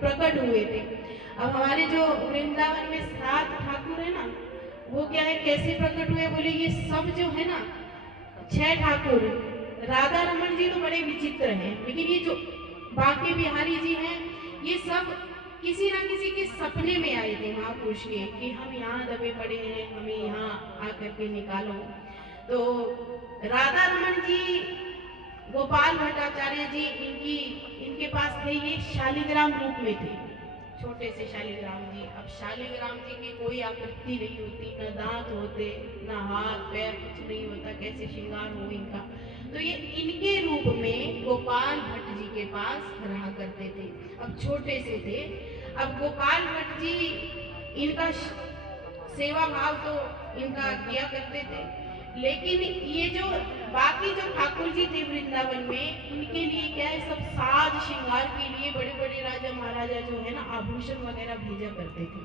प्रकट हुए थे। अब हमारे जो वृंदावन में 7 ठाकुर है ना, वो क्या है, कैसे प्रकट हुए बोले, ये सब जो है ना 6 ठाकुर, राधा रमन जी तो बड़े विचित्र हैं, लेकिन ये जो बांके बिहारी जी हैं, ये सब किसी ना किसी के सपने में आए थे महापुरुष के, कि हम यहाँ दबे पड़े हैं, हमें यहाँ आकर के निकालो। तो राधा रमन जी, गोपाल भट्टाचार्य जी, इनके पास थे, ये शालिग्राम रूप में थे, छोटे से शालिग्राम जी। अब शालिग्राम जी की कोई आकृति नहीं होती, न दांत होते, न हाथ पैर, कुछ नहीं होता, कैसे श्रृंगार हो इनका। तो ये इनके रूप में गोपाल भट्ट जी के पास रहा करते थे। अब छोटे से थे। अब गोपाल भट्ट जी इनका सेवा भाव तो इनका किया करते थे, लेकिन ये जो बाकी जो ठाकुर जी थे वृंदावन में, इनके लिए क्या है, सब साज श्रृंगार के लिए बड़े बड़े राजा महाराजा जो है ना आभूषण वगैरह भेजा करते थे।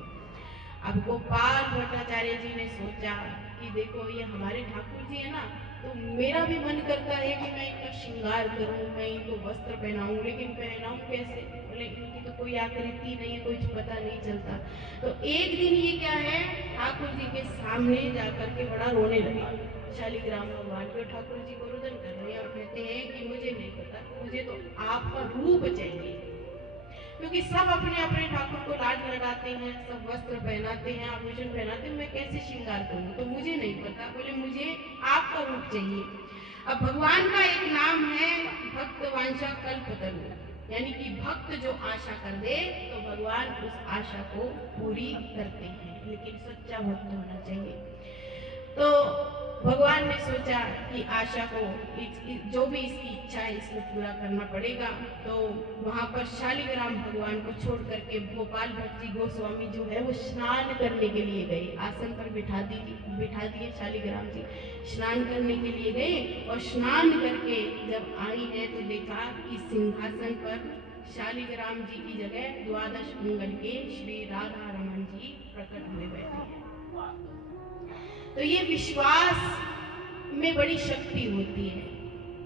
अब गोपाल भट्टाचार्य जी ने सोचा कि देखो ये हमारे ठाकुर जी है ना, तो मेरा भी मन करता है कि मैं इनका श्रृंगार करूं, मैं इनको वस्त्र पहनाऊं, लेकिन पहनाऊं कैसे, बोले इनकी तो कोई आकृति नहीं है, कुछ पता नहीं चलता। तो एक दिन ये क्या है, ठाकुर जी के सामने जाकर के बड़ा रोने लगे। शालिग्राम भगवान के ठाकुर जी को रुदन कर रहे हैं और कहते हैं कि मुझे नहीं पता, मुझे तो आपका रूप चाहिए, क्योंकि सब अपने अपने ठाकुर को लाड लगाते हैं, सब वस्त्र पहनाते हैं, आभूषण पहनाते हैं, मैं कैसे श्रृंगार करूं, तो मुझे नहीं पता, बोले मुझे आपका रूप चाहिए। अब भगवान का एक नाम है भक्त वांछा कल्पतरु, यानी कि भक्त जो आशा कर दे तो भगवान उस आशा को पूरी करते हैं, लेकिन सच्चा भक्त होना चाहिए। तो भगवान ने सोचा कि आशा को जो भी इसकी इच्छा है इसको पूरा करना पड़ेगा। तो वहां पर शालिग्राम भगवान को छोड़ करके गोपाल भट्ट जी गोस्वामी जो है वो स्नान करने के लिए गए, आसन पर बिठा दिए शालिग्राम जी, स्नान करने के लिए गए। और स्नान करके जब आई है तो देखा कि सिंहासन पर शालिग्राम जी की जगह 12 अंगल के श्री राधा रमन जी प्रकट हुए बैठे हैं। तो ये विश्वास में बड़ी शक्ति होती है।